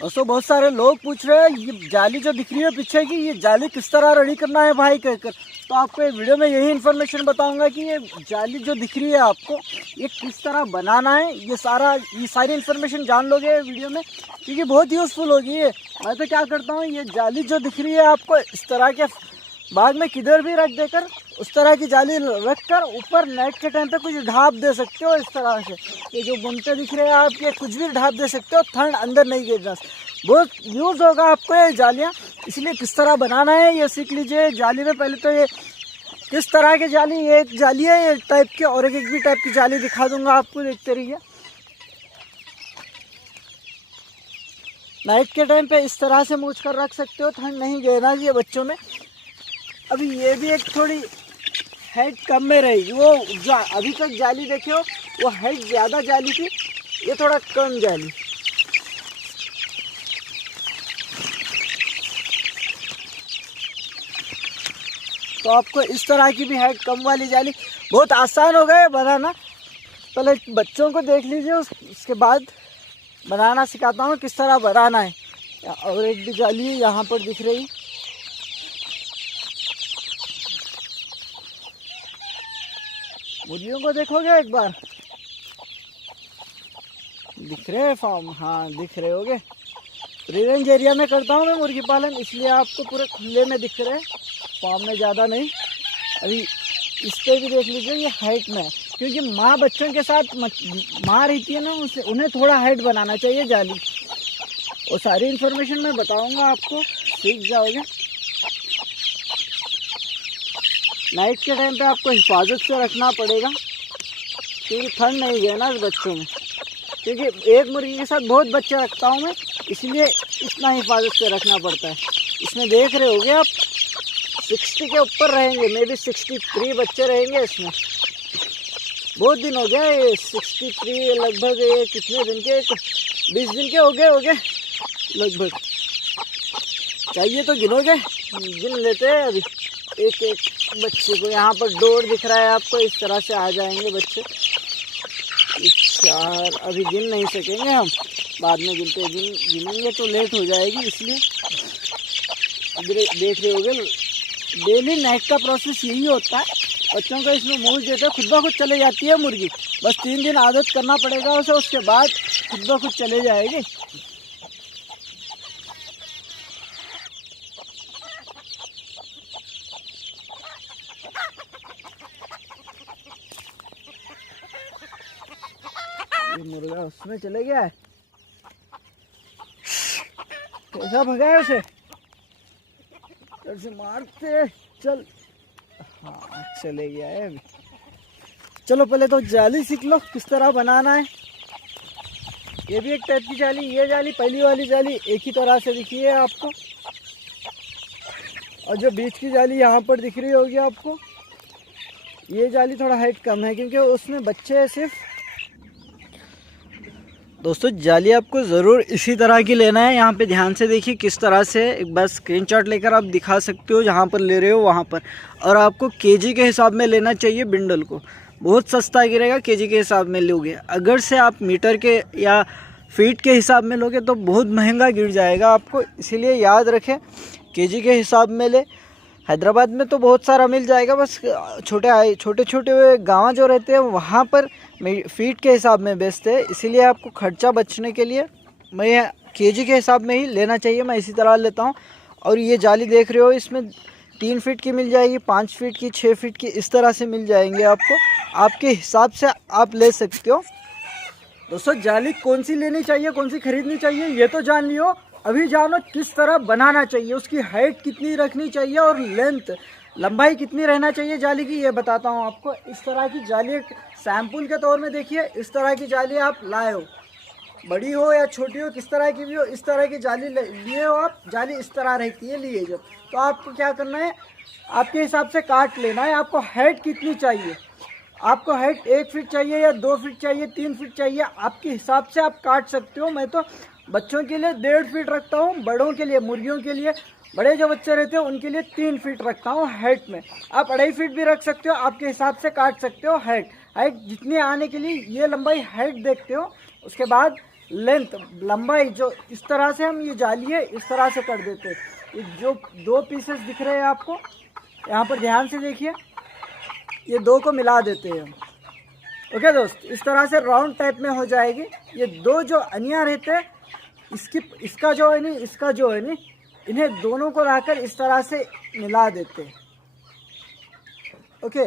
दोस्तों बहुत सारे लोग पूछ रहे हैं ये जाली जो दिख रही है पीछे की, ये जाली किस तरह रेडी करना है भाई कहकर। तो आपको ये वीडियो में यही इन्फॉर्मेशन बताऊंगा कि ये जाली जो दिख रही है आपको ये किस तरह बनाना है। ये सारी इन्फॉर्मेशन जान लोगे वीडियो में, क्योंकि बहुत यूज़फुल होगी ये। मैं तो क्या करता हूँ, ये जाली जो दिख रही है आपको इस तरह के बाग में किधर भी रख देकर उस तरह की जाली रख कर ऊपर नाइट के टाइम पे कुछ ढाप दे सकते हो इस तरह से। ये जो बुनते दिख रहे हैं आप, ये कुछ भी ढाप दे सकते हो, ठंड अंदर नहीं गिरना। बहुत यूज़ होगा आपको ये जालियाँ, इसलिए किस तरह बनाना है ये सीख लीजिए। जाली में पहले तो ये किस तरह की जाली, ये एक जाली है ये टाइप की, और एक भी टाइप की जाली दिखा दूंगा आपको, देखते रहिए। नाइट के टाइम पे इस तरह से मूछ कर रख सकते हो, ठंड नहीं गिरना चाहिए बच्चों में। अभी ये भी एक थोड़ी हाइट कम में रहेगी, वो जो अभी तक जाली देखे हो वो हाइट ज़्यादा जाली थी, ये थोड़ा कम जाली। तो आपको इस तरह की भी हाइट कम वाली जाली, बहुत आसान हो गया है बनाना। पहले बच्चों को देख लीजिए, उसके बाद बनाना सिखाता हूँ किस तरह बनाना है। और एक भी जाली यहाँ पर दिख रही, मुर्गियों को देखोगे एक बार, दिख रहे हैं फार्म, हाँ दिख रहे होगे। फ्री रेंज एरिया में करता हूँ मैं मुर्गी पालन, इसलिए आपको पूरे खुले में दिख रहे हैं, फार्म में ज़्यादा नहीं। अभी इस पर भी देख लीजिए, ये हाइट में है, क्योंकि माँ बच्चों के साथ माँ रहती है ना, उन्हें थोड़ा हाइट बनाना चाहिए जाली। वो सारी इन्फॉर्मेशन मैं बताऊँगा आपको, सीख जाओगे। नाइट के टाइम पे आपको हिफाजत से रखना पड़ेगा, क्योंकि ठंड नहीं है ना बच्चों में। क्योंकि एक मुर्गी के साथ बहुत बच्चे रखता हूँ मैं, इसलिए इतना हिफाजत से रखना पड़ता है। इसमें देख रहे होगे आप 60 के ऊपर रहेंगे, मे बी 63 बच्चे रहेंगे इसमें। बहुत दिन हो गया ये 63, लगभग ये कितने दिन के, 20 दिन के हो गए लगभग। चाहिए तो गिनोगे, गिन लेते हैं अभी एक एक बच्चे को। यहाँ पर डोर दिख रहा है आपको, इस तरह से आ जाएंगे बच्चे। 4 अभी गिन नहीं सकेंगे हम, बाद में गिनेंगे तो लेट हो जाएगी, इसलिए देख रहे होगे। डेली नाइट का प्रोसेस यही होता है, बच्चों को इसमें मूछ देते हैं, खुद ब खुद चले जाती है मुर्गी। बस 3 दिन आदत करना पड़ेगा उसे, उसके बाद खुद ब खुद चले जाएगी। ये मुर्गा उसमें चले गया है, कैसा भगाया उसे, से मारते चल। हाँ चले गया है अभी। चलो पहले तो जाली सीख लो किस तरह बनाना है। ये भी एक टाइप की जाली, ये जाली पहली वाली जाली एक ही तरह से दिखी है आपको, और जो बीच की जाली यहाँ पर दिख रही होगी आपको, ये जाली थोड़ा हाइट कम है, क्योंकि उसमें बच्चे सिर्फ। दोस्तों जाली आपको ज़रूर इसी तरह की लेना है। यहाँ पे ध्यान से देखिए किस तरह से, एक बार स्क्रीनशॉट लेकर आप दिखा सकते हो जहाँ पर ले रहे हो वहाँ पर। और आपको केजी के हिसाब में लेना चाहिए बिंडल को, बहुत सस्ता गिरेगा केजी के हिसाब में लोगे। अगर से आप मीटर के या फीट के हिसाब में लोगे तो बहुत महंगा गिर जाएगा आपको, इसीलिए याद रखें केजी के हिसाब में ले। हैदराबाद में तो बहुत सारा मिल जाएगा, बस छोटे छोटे गाँव जो रहते हैं वहाँ पर फीट के हिसाब में बेचते हैं, इसीलिए आपको खर्चा बचने के लिए मैं केजी के हिसाब में ही लेना चाहिए, मैं इसी तरह लेता हूँ। और ये जाली देख रहे हो, इसमें 3 फीट की मिल जाएगी, 5 फीट की, 6 फीट की, इस तरह से मिल जाएंगे आपको, आपके हिसाब से आप ले सकते हो। दोस्तों जाली कौन सी लेनी चाहिए, कौन सी खरीदनी चाहिए ये तो जान लियो, अभी जानो किस तरह बनाना चाहिए, उसकी हाइट कितनी रखनी चाहिए और लेंथ लंबाई कितनी रहना चाहिए जाली की, ये बताता हूँ आपको। इस तरह की जाली एक सैंपल के तौर में देखिए, इस तरह की जाली आप लाए हो, बड़ी हो या छोटी हो, किस तरह की भी हो, इस तरह की जाली लिए हो आप। जाली इस तरह रहती है लिए जब, तो आपको क्या करना है, आपके हिसाब से काट लेना है। आपको हाइट कितनी चाहिए, आपको हाइट 1 फीट चाहिए या 2 फीट चाहिए, 3 फीट चाहिए, आपके हिसाब से आप काट सकते हो। मैं तो बच्चों के लिए 1.5 फीट रखता हूँ, बड़ों के लिए, मुर्गियों के लिए, बड़े जो बच्चे रहते हैं उनके लिए 3 फीट रखता हूँ हाइट में। आप 2.5 फीट भी रख सकते हो, आपके हिसाब से काट सकते हो। हाइट जितनी आने के लिए ये लंबाई हाइट देखते हो, उसके बाद लेंथ लंबाई जो इस तरह से हम ये जाली है इस तरह से कर देते हैं। ये जो 2 पीसेस दिख रहे हैं आपको यहाँ पर ध्यान से देखिए, ये 2 को मिला देते हैं हम। ओके दोस्त, इस तरह से राउंड टाइप में हो जाएगी। ये 2 जो अनिया रहते हैं इसका जो है नी इसका जो है नी इन्हें दोनों को लाकर इस तरह से मिला देते हैं। ओके,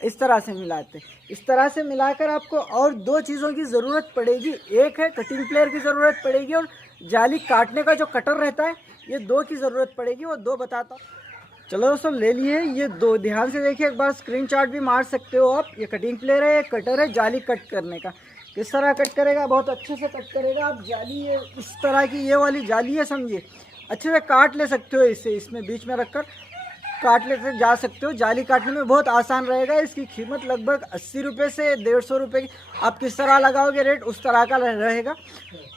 इस तरह से मिलाते हैं। इस तरह से मिलाकर आपको और 2 चीज़ों की ज़रूरत पड़ेगी। एक है कटिंग प्लेयर की ज़रूरत पड़ेगी और जाली काटने का जो कटर रहता है, ये 2 की ज़रूरत पड़ेगी। वो 2 बताता हूँ। चलो दोस्तों ले लिए ये 2, ध्यान से देखिए, एक बार स्क्रीनशॉट भी मार सकते हो आप। ये कटिंग प्लेयर है, ये कटर है जाली कट करने का। किस तरह कट करेगा, बहुत अच्छे से कट करेगा। आप जाली ये इस तरह की ये वाली जाली है, समझिए, अच्छे से काट ले सकते हो। इससे इसमें बीच में रखकर काट लेते जा सकते हो। जाली काटने में बहुत आसान रहेगा। इसकी कीमत लगभग 80 रुपये से 150 रुपये की, आप किस तरह लगाओगे रेट उस तरह का रहेगा।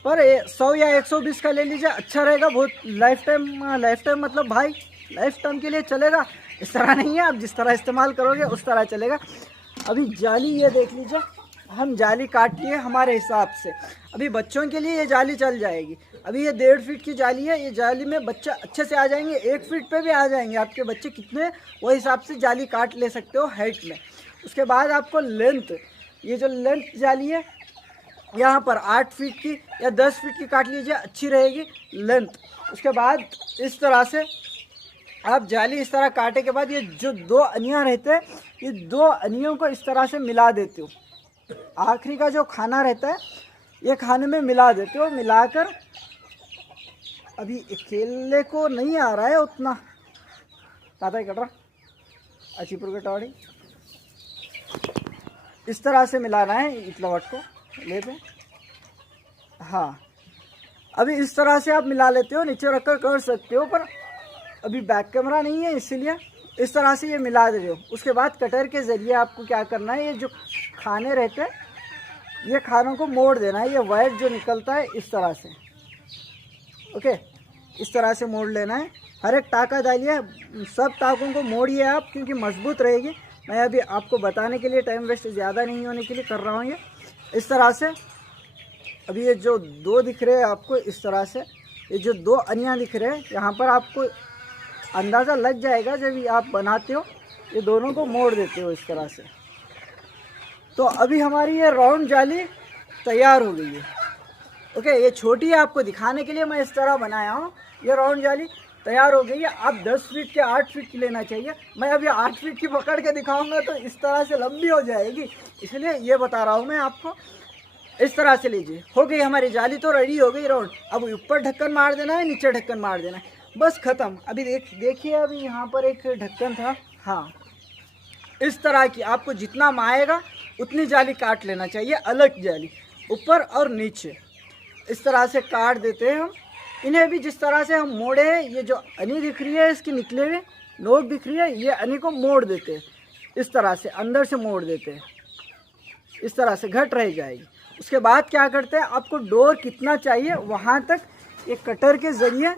पर 100 या 120 का ले लीजिए, अच्छा रहेगा। बहुत लाइफ टाइम मतलब भाई लाइफ टाइम के लिए चलेगा। इस तरह नहीं है, आप जिस तरह इस्तेमाल करोगे उस तरह चलेगा। अभी जाली ये देख लीजिए, हम जाली काट लिए हमारे हिसाब से। अभी बच्चों के लिए ये जाली चल जाएगी। अभी ये 1.5 फीट की जाली है। ये जाली में बच्चे अच्छे से आ जाएंगे, 1 फीट पे भी आ जाएंगे आपके बच्चे कितने, वो हिसाब से जाली काट ले सकते हो हाइट में। उसके बाद आपको लेंथ, ये जो लेंथ जाली है यहाँ पर 8 फीट की या 10 फीट की काट लीजिए, अच्छी रहेगी लेंथ। उसके बाद इस तरह से आप जाली इस तरह काटे के बाद ये जो 2 अनियाँ रहते हैं, ये 2 अनियों को इस तरह से मिला देते हो। आखिरी का जो खाना रहता है ये खाने में मिला देते हो। मिलाकर अभी अकेले को नहीं आ रहा है उतना, ताता ही कट रहा अच्छीपुर के टॉडी। इस तरह से मिलाना है इतलावट को लेते। हाँ, अभी इस तरह से आप मिला लेते हो, नीचे रखकर कर सकते हो, पर अभी बैक कैमरा नहीं है इसीलिए इस तरह से ये मिला दे रहे हो। उसके बाद कटर के ज़रिए आपको क्या करना है, ये जो खाने रहते हैं ये खानों को मोड़ देना है। ये वायर जो निकलता है इस तरह से, ओके, इस तरह से मोड़ लेना है। हर एक टाका डालिए, सब टाकों को मोड़िए आप, क्योंकि मजबूत रहेगी। मैं अभी आपको बताने के लिए, टाइम वेस्ट ज़्यादा नहीं होने के लिए कर रहा हूँ ये इस तरह से। अभी ये जो 2 दिख रहे हैं आपको इस तरह से, ये जो 2 अनियाँ दिख रहे हैं यहाँ पर, आपको अंदाज़ा लग जाएगा जब आप बनाते हो, ये दोनों को मोड़ देते हो इस तरह से। तो अभी हमारी ये राउंड जाली तैयार हो गई है। ओके, ये छोटी है, आपको दिखाने के लिए मैं इस तरह बनाया हूँ। ये राउंड जाली तैयार हो गई है। आप 10 फीट के 8 फीट की लेना चाहिए। मैं अभी 8 फीट की पकड़ के दिखाऊंगा तो इस तरह से लंबी हो जाएगी, इसलिए ये बता रहा हूँ मैं आपको। इस तरह से लीजिए, हो गई हमारी जाली, तो रेडी हो गई राउंड। अब ऊपर ढक्कन मार देना है, नीचे ढक्कन मार देना है, बस ख़त्म। अभी देखिए, अभी यहाँ पर एक ढक्कन था। हाँ, इस तरह की आपको जितना माएगा उतनी जाली काट लेना चाहिए, अलग जाली ऊपर और नीचे इस तरह से काट देते हैं हम। इन्हें भी जिस तरह से हम मोड़े हैं, ये जो अनी दिख रही है इसकी निकले हुए नोक दिख रही है, ये अनी को मोड़ देते हैं इस तरह से, अंदर से मोड़ देते हैं, इस तरह से घट रह जाएगी। उसके बाद क्या करते हैं, आपको डोर कितना चाहिए वहाँ तक एक कटर के ज़रिए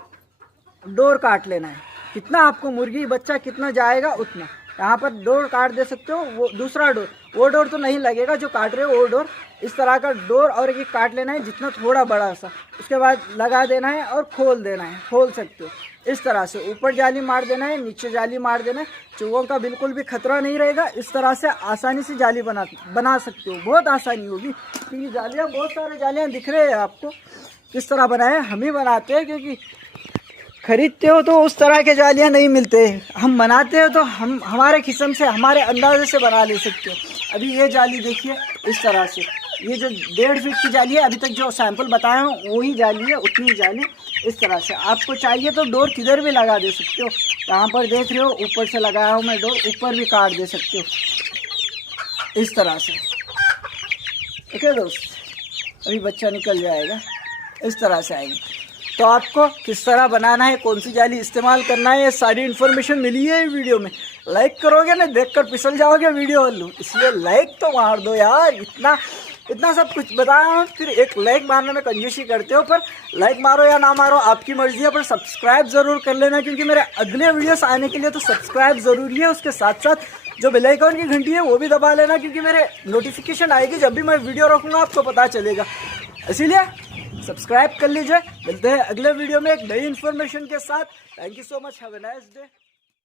डोर काट लेना है। कितना आपको मुर्गी बच्चा कितना जाएगा उतना यहाँ पर डोर काट दे सकते हो। वो दूसरा डोर, वो डोर तो नहीं लगेगा जो काट रहे हो, वो डोर इस तरह का डोर और एक काट लेना है जितना थोड़ा बड़ा सा। उसके बाद लगा देना है और खोल देना है, खोल सकते हो इस तरह से। ऊपर जाली मार देना है, नीचे जाली मार देना है, चूहों का बिल्कुल भी खतरा नहीं रहेगा। इस तरह से आसानी से जाली बना सकते हो, बहुत आसानी होगी। क्योंकि जालियाँ, बहुत सारे जालियाँ दिख रहे हैं आपको किस तरह बनाए, हम ही बनाते हैं, क्योंकि खरीदते हो तो उस तरह के जालियाँ नहीं मिलते। हम बनाते हो तो हम हमारे किस्म से, हमारे अंदाजे से बना ले सकते हो। अभी ये जाली देखिए इस तरह से, ये जो 1.5 फीट की जाली है, अभी तक जो सैंपल बताया हूँ वही जाली है, उतनी जाली इस तरह से। आपको चाहिए तो डोर किधर भी लगा दे सकते हो। यहाँ पर देख रहे हो ऊपर से लगाया हूँ मैं डोर, ऊपर भी काट दे सकते हो इस तरह से। ओके दोस्त, अभी बच्चा निकल जाएगा, इस तरह से आएंगे। तो आपको किस तरह बनाना है, कौन सी जाली इस्तेमाल करना है, ये सारी इन्फॉर्मेशन मिली है वीडियो में। लाइक करोगे ना, देखकर फिसल जाओगे वीडियो वालों, इसलिए लाइक तो मार दो यार। इतना सब कुछ बताया हूँ, फिर एक लाइक मारने में कंजूसी करते हो। पर लाइक मारो या ना मारो आपकी मर्जी है, पर सब्सक्राइब ज़रूर कर लेना, क्योंकि मेरे अगले वीडियोस आने के लिए तो सब्सक्राइब ज़रूरी है। उसके साथ साथ जो बेल आइकन की घंटी है वो भी दबा लेना, क्योंकि मेरे नोटिफिकेशन आएगी जब भी मैं वीडियो रखूँगा, आपको पता चलेगा। इसीलिए सब्सक्राइब कर लीजिए। मिलते हैं अगले वीडियो में एक नई इन्फॉर्मेशन के साथ। Thank you so much, have a nice day.